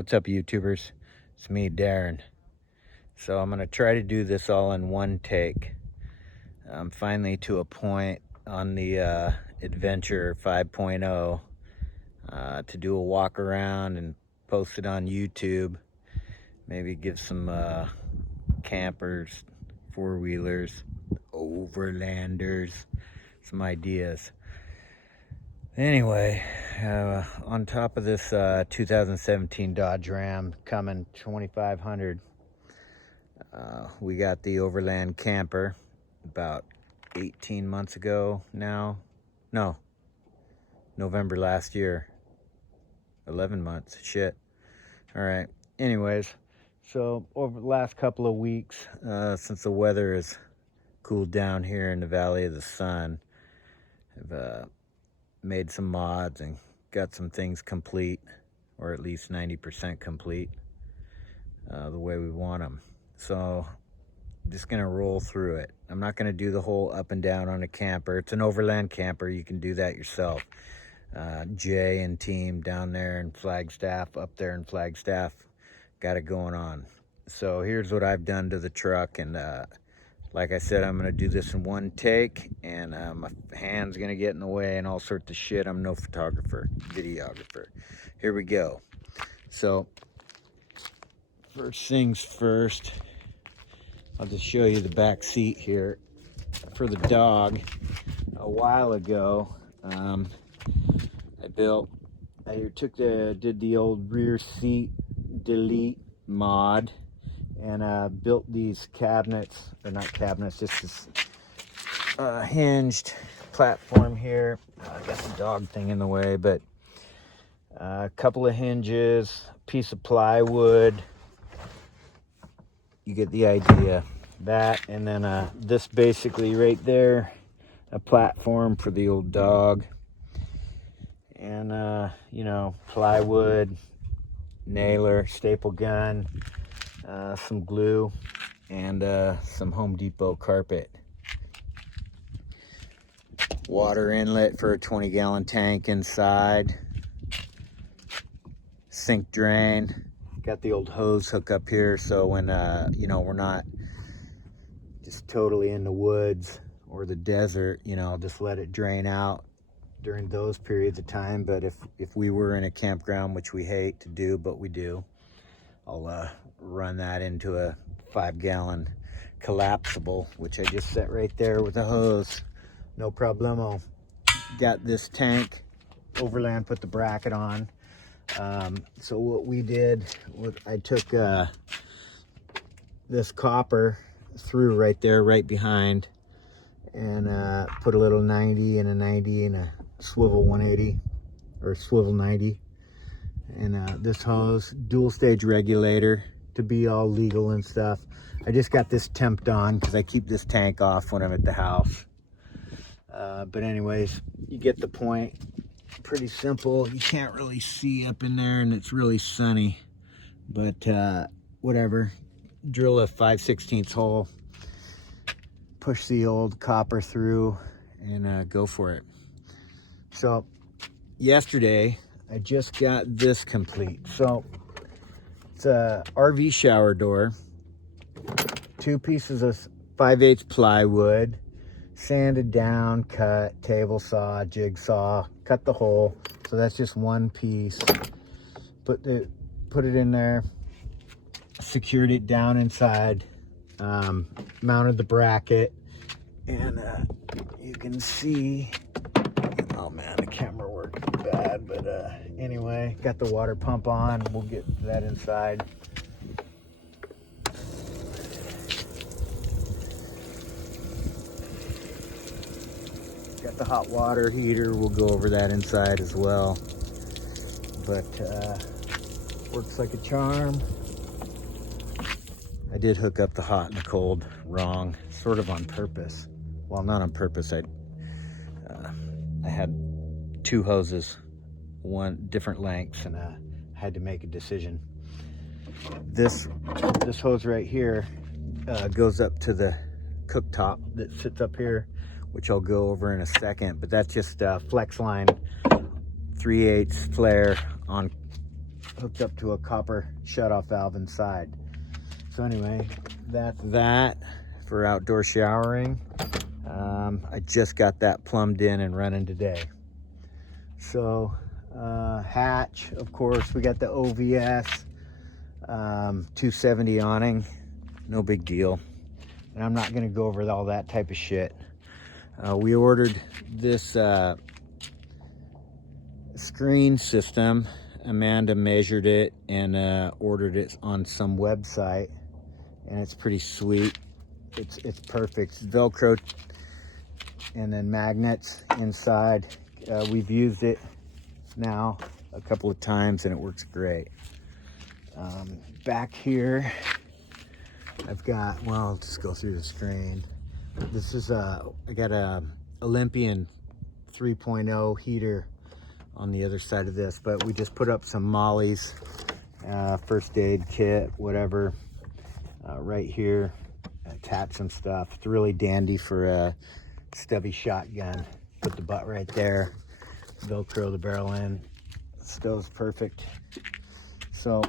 What's up, YouTubers? It's me, Darren. So I'm gonna try to do this all in one take. I'm finally to a point on the Adventure 5.0 to do a walk around and post it on YouTube. Maybe give some campers, four-wheelers, overlanders some ideas. Anyway, on top of this 2017 Dodge Ram coming 2500, we got the Ovrlnd camper about 18 months ago now. No, November last year. 11 months, shit. All right, anyways, so over the last couple of weeks, since the weather has cooled down here in the Valley of the Sun, I've made some mods and got some things complete, or at least 90% complete, the way we want them. So I'm just gonna roll through it. I'm not gonna do the whole up and down on a camper. It's an Ovrlnd camper. You can do that yourself. Jay and team down there in Flagstaff, up there in Flagstaff, got it going on. So here's what I've done to the truck, and like I said, I'm gonna do this in one take, and my hand's gonna get in the way and all sorts of shit. I'm no photographer, videographer. Here we go. So first things first, I'll just show you the back seat here for the dog. A while ago, did the old rear seat delete mod, and built these cabinets, or not cabinets, just this hinged platform here. I got the dog thing in the way, but a couple of hinges, piece of plywood. You get the idea. That, and then this basically right there, a platform for the old dog, and you know, plywood, nailer, staple gun, some glue, and some Home Depot carpet. Water inlet for a 20-gallon tank inside. Sink drain. Got the old hose hook up here, so when you know, we're not just totally in the woods or the desert, you know, I'll just let it drain out during those periods of time. But if we were in a campground, which we hate to do, but we do, I'll run that into a 5-gallon collapsible, which I just set right there with a hose. No problemo. Got this tank. Ovrlnd put the bracket on. So what we did was I took this copper through right there, right behind, and put a little 90 and a 90 and a swivel 180 or swivel 90, and this hose, dual stage regulator to be all legal and stuff. I just got this temped on because I keep this tank off when I'm at the house. But anyways, you get the point. Pretty simple. You can't really see up in there, and it's really sunny, but whatever. Drill a 5/16 hole, push the old copper through, and go for it. So yesterday I just got this complete. So it's a RV shower door, 2 pieces of 5/8 plywood, sanded down, cut, table saw, jigsaw, cut the hole. So that's just one piece. Put it in there, secured it down inside, mounted the bracket, and you can see, oh man, the camera worked bad, but anyway, got the water pump on. We'll get that inside. Got the hot water heater. We'll go over that inside as well. But works like a charm. I did hook up the hot and the cold wrong, sort of on purpose. Well, not on purpose. I had 2 hoses, one different lengths, and I had to make a decision. This hose right here goes up to the cooktop that sits up here, which I'll go over in a second, but that's just flex line 3/8 flare on hooked up to a copper shutoff valve inside. So anyway, that's that for outdoor showering. I just got that plumbed in and running today. So hatch, of course, we got the OVS 270 awning, no big deal. And I'm not gonna go over all that type of shit. We ordered this screen system. Amanda measured it and ordered it on some website, and it's pretty sweet. It's perfect. It's Velcro and then magnets inside. We've used it now a couple of times and it works great. Back here I've got, well, I'll just go through the screen. This is I got a Olympian 3.0 heater on the other side of this, but we just put up some mollies, first aid kit, whatever, right here. Attach some stuff. It's really dandy for a stubby shotgun. Put the butt right there, Velcro the barrel in. Stove's perfect. So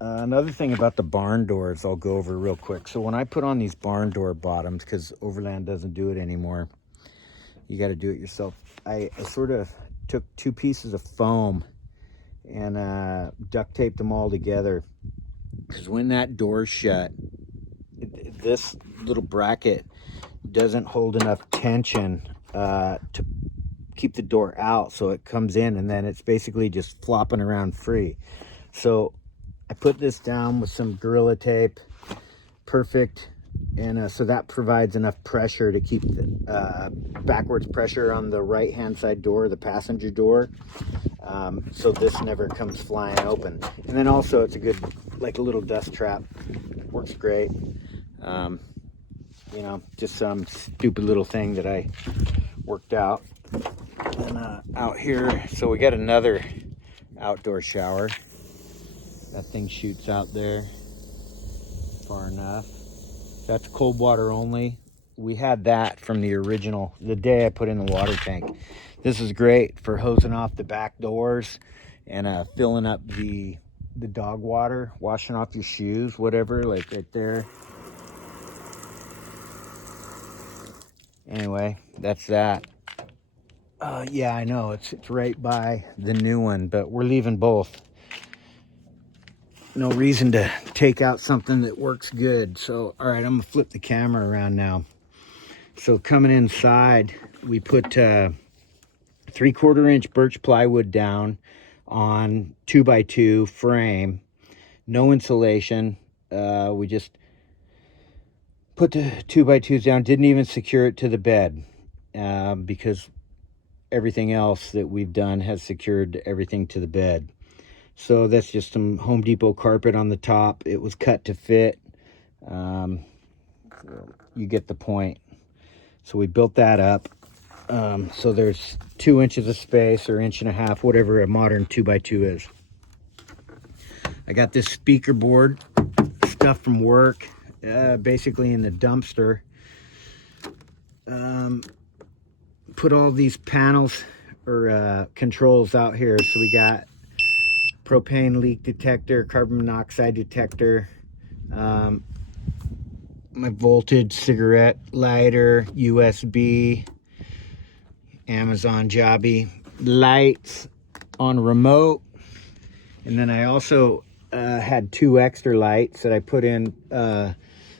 another thing about the barn doors I'll go over real quick. So when I put on these barn door bottoms, because Ovrlnd doesn't do it anymore, you got to do it yourself. I sort of took 2 pieces of foam and duct taped them all together, because when that door's shut, this little bracket doesn't hold enough tension to keep the door out, so it comes in and then it's basically just flopping around free. So I put this down with some Gorilla Tape, perfect, and so that provides enough pressure to keep the backwards pressure on the right hand side door, the passenger door, so this never comes flying open. And then also it's a good, like a little dust trap, works great. You know, just some stupid little thing that I worked out. And out here, so we got another outdoor shower. That thing shoots out there far enough. That's cold water only. We had that from the original, the day I put in the water tank. This is great for hosing off the back doors and filling up the dog water, washing off your shoes, whatever, like right there. Anyway, that's that. Yeah, I know it's right by the new one, but we're leaving both. No reason to take out something that works good. So, all right, I'm gonna flip the camera around now. So coming inside, we put 3/4 inch birch plywood down on 2x2 frame, no insulation. We just put the 2x2s down, didn't even secure it to the bed, because everything else that we've done has secured everything to the bed. So that's just some Home Depot carpet on the top. It was cut to fit. You get the point. So we built that up. So there's 2 inches of space, or 1.5 inches, whatever a modern 2x2 is. I got this speaker board, stuff from work, basically in the dumpster. Put all these panels or controls out here. So we got propane leak detector, carbon monoxide detector, my voltage cigarette lighter, USB, Amazon Jobby, lights on remote. And then I also had 2 extra lights that I put in,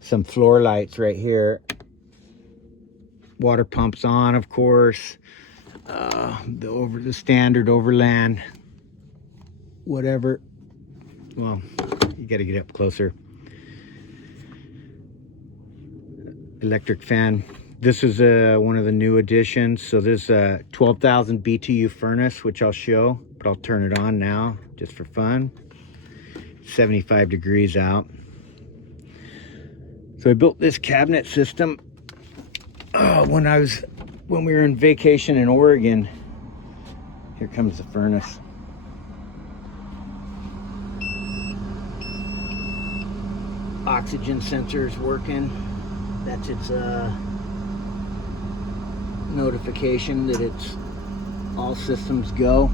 some floor lights right here. Water pumps on, of course. The standard Ovrlnd, whatever. Well, you got to get up closer. Electric fan. This is one of the new additions. So there's a 12,000 BTU furnace, which I'll show, but I'll turn it on now just for fun. 75 degrees out. So I built this cabinet system when we were in vacation in Oregon. Here comes the furnace. Oxygen sensor is working. That's its notification that it's all systems go.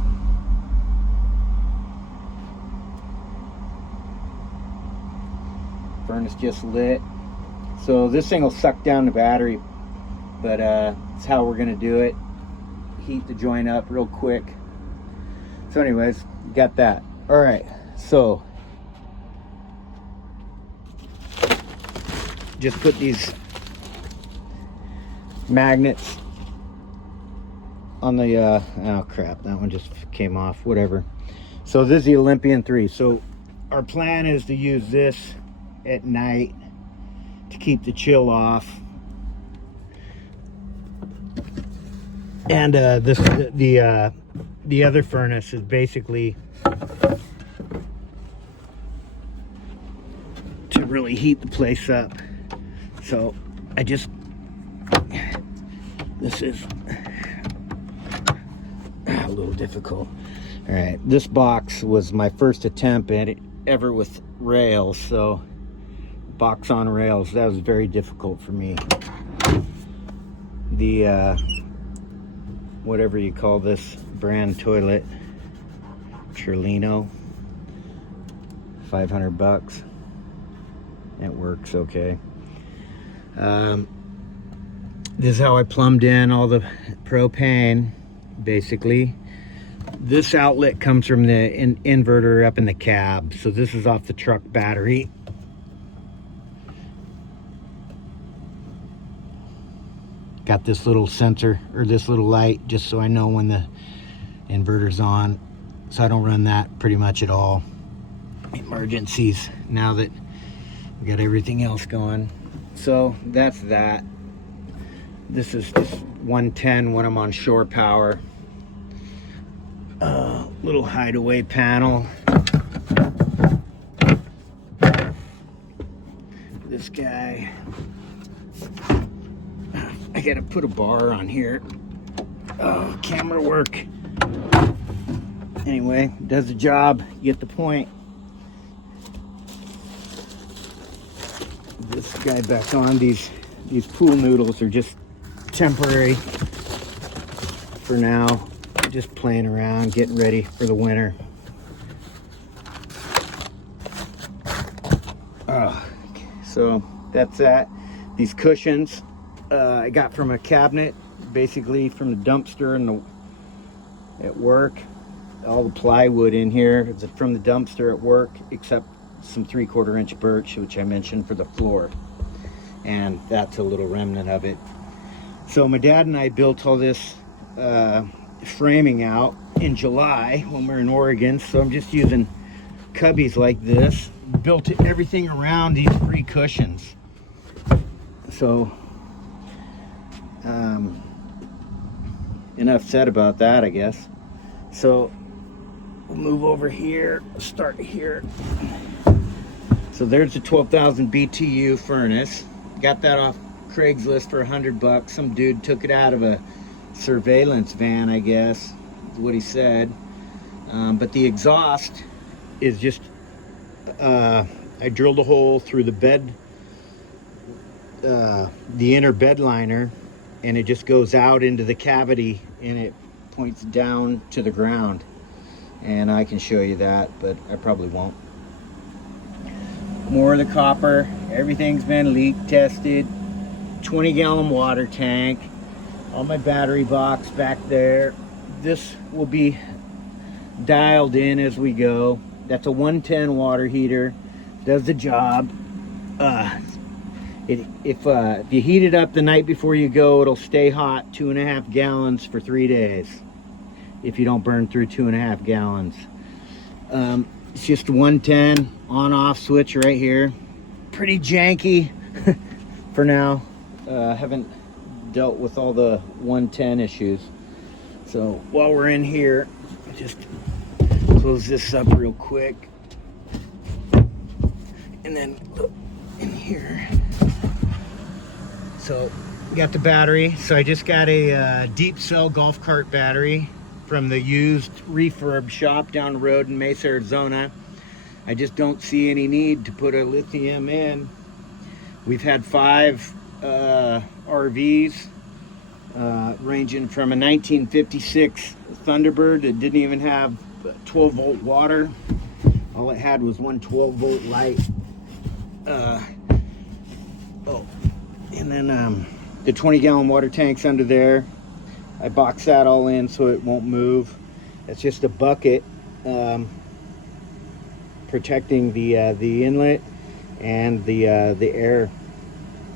furnace just lit. So this thing will suck down the battery, but that's how we're gonna do it. Heat the joint up real quick. So anyways, got that. All right, so just put these magnets on the oh crap, that one just came off, whatever. So this is the Olympian 3. So our plan is to use this at night to keep the chill off. And the other furnace is basically to really heat the place up. So this is a little difficult. All right, this box was my first attempt at it ever with rails, so box on rails, that was very difficult for me. The whatever you call this brand toilet, Chirlino, 500 bucks. It works okay. This is how I plumbed in all the propane, basically. This outlet comes from the inverter up in the cab, so this is off the truck battery. Got this little sensor, or this little light, just so I know when the inverter's on, so I don't run that pretty much at all. Emergencies, now that we got everything else going. So that's that. This is just 110 when I'm on shore power. Little hideaway panel. This guy, I gotta put a bar on here. Oh, camera work. Anyway, does the job, you get the point. This guy back on. These pool noodles are just temporary for now. Just playing around, getting ready for the winter. So that's that. These cushions I got from a cabinet, basically from the dumpster at work. All the plywood in here is from the dumpster at work, except some 3/4 inch birch, which I mentioned for the floor, and that's a little remnant of it. So my dad and I built all this framing out in July when we were in Oregon, so I'm just using cubbies like this. Built everything around these 3 cushions. So enough said about that, I guess. So we'll move over here, start here. So there's the 12,000 BTU furnace. Got that off Craigslist for 100 bucks. Some dude took it out of a surveillance van, I guess, is what he said. But the exhaust is just, I drilled a hole through the bed, the inner bed liner, and it just goes out into the cavity and it points down to the ground. And I can show you that, but I probably won't. More of the copper. Everything's been leak tested. 20-gallon water tank. All my battery box back there. This will be dialed in as we go. That's a 110 water heater. Does the job. If you heat it up the night before you go, it'll stay hot 2.5 gallons for 3 days. If you don't burn through 2.5 gallons. It's just a 110 on-off switch right here. Pretty janky for now. Haven't dealt with all the 110 issues. So while we're in here, just close this up real quick. And then look in here. So we got the battery. So I just got a deep cell golf cart battery from the used refurb shop down the road in Mesa, Arizona. I just don't see any need to put a lithium in. We've had 5 RVs ranging from a 1956 Thunderbird that didn't even have 12-volt water. All it had was one 12-volt light. Oh, and then the 20-gallon water tank's under there. I box that all in so it won't move. That's just a bucket protecting the inlet and the air.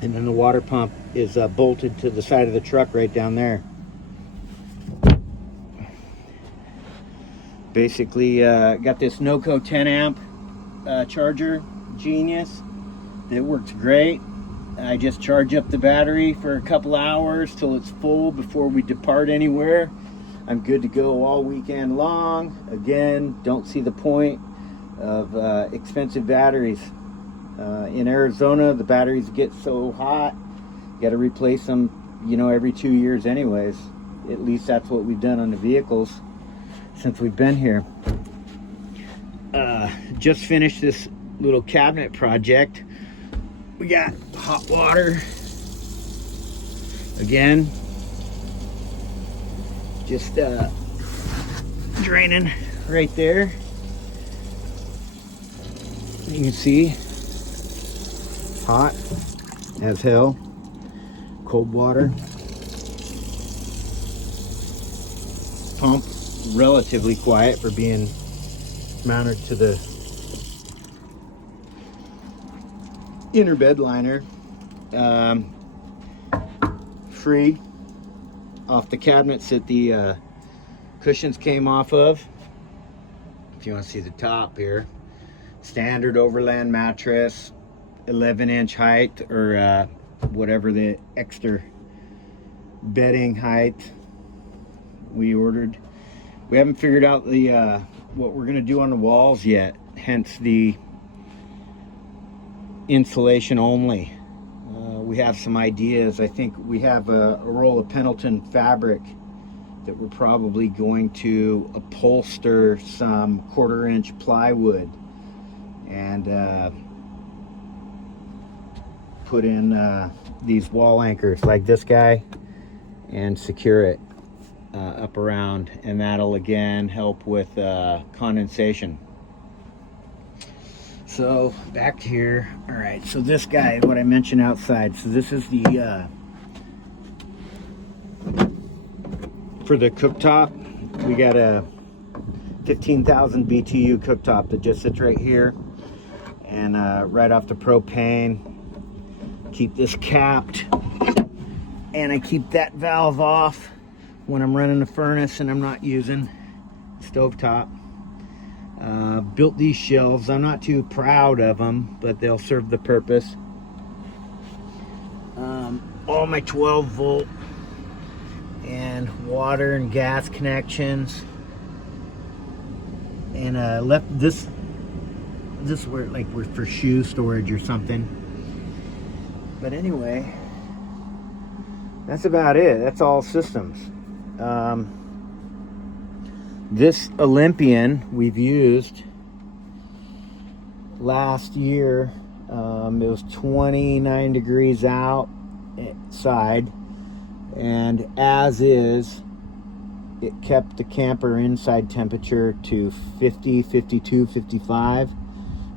And then the water pump is bolted to the side of the truck right down there. Basically, got this NOCO 10 amp charger, Genius. It works great. I just charge up the battery for a couple hours till it's full before we depart anywhere. I'm good to go all weekend long. Again, don't see the point of expensive batteries. In Arizona, the batteries get so hot, you got to replace them, you know, every 2 years anyways. At least that's what we've done on the vehicles since we've been here. Just finished this little cabinet project. We got hot water. Again, just draining right there. You can see, hot as hell. Cold water. Pump relatively quiet for being mounted to the inner bed liner. Free off the cabinets that the cushions came off of. If you want to see the top here, standard Ovrlnd mattress, 11-inch height, or whatever the extra bedding height we ordered. We haven't figured out the what we're gonna do on the walls yet, hence the insulation only. We have some ideas. I think we have a roll of Pendleton fabric that we're probably going to upholster some 1/4-inch plywood and put in these wall anchors like this guy and secure it up around, and that'll again help with condensation. So back here, all right, so this guy, what I mentioned outside, so this is the for the cooktop. We got a 15,000 BTU cooktop that just sits right here, and right off the propane. Keep this capped, and I keep that valve off when I'm running the furnace and I'm not using stovetop. Built these shelves. I'm not too proud of them, but they'll serve the purpose. All my 12-volt and water and gas connections, and left this where like we're for shoe storage or something. But anyway, that's about it. That's all systems. This Olympian we've used last year. It was 29 degrees outside, and as is, it kept the camper inside temperature to 50, 52, 55.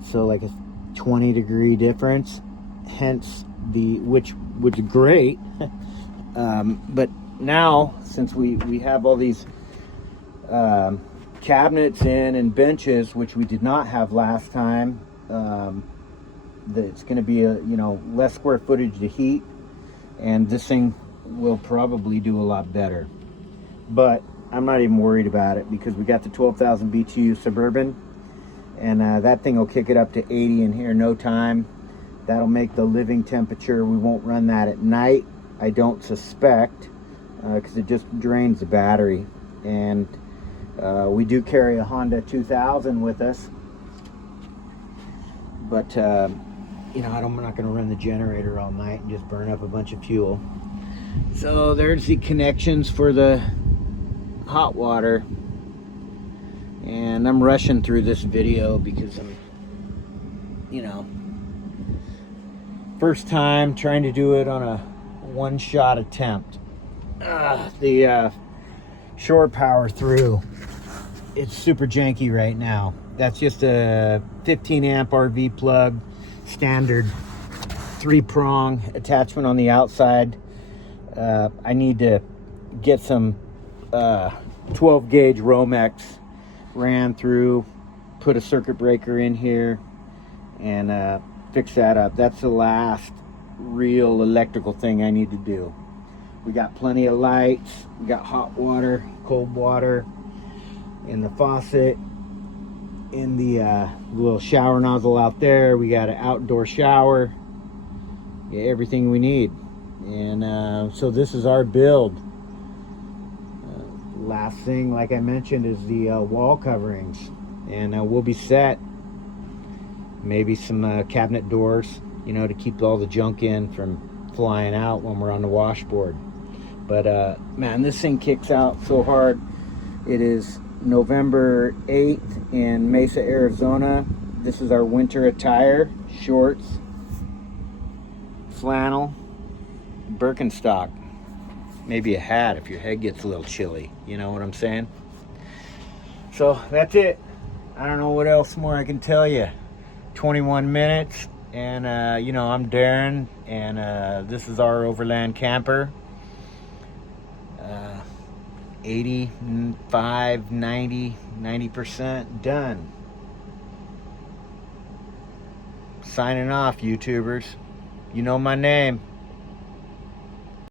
So like a 20-degree difference. Hence which is great. But now, since we have all these cabinets in and benches, which we did not have last time, that it's going to be less square footage to heat, and this thing will probably do a lot better. But I'm not even worried about it because we got the 12,000 BTU Suburban, and that thing will kick it up to 80 in here in no time. That'll make the living temperature. We won't run that at night, I don't suspect, because it just drains the battery. And we do carry a Honda 2000 with us, but I'm not going to run the generator all night and just burn up a bunch of fuel. So there's the connections for the hot water, and I'm rushing through this video because I'm first time trying to do it on a one-shot attempt. The shore power through, it's super janky right now. That's just a 15 amp RV plug standard 3-prong attachment on the outside. I need to get some 12 gauge Romex ran through, put a circuit breaker in here, and fix that up. That's the last real electrical thing I need to do. We got plenty of lights, we got hot water, cold water in the faucet, in the little shower nozzle out there. We got an outdoor shower, yeah, everything we need. And so this is our build. Last thing, like I mentioned, is the wall coverings, and we'll be set. Maybe some cabinet doors, you know, to keep all the junk in from flying out when we're on the washboard. But man, this thing kicks out so hard. It is November 8th in Mesa, Arizona. This is our winter attire: shorts, flannel, Birkenstock, maybe a hat if your head gets a little chilly, you know what I'm saying? So that's it. I don't know what else more I can tell you. 21 minutes, and you know, I'm Darren, and this is our Overland camper. 85, 90% done. Signing off, YouTubers. You know my name.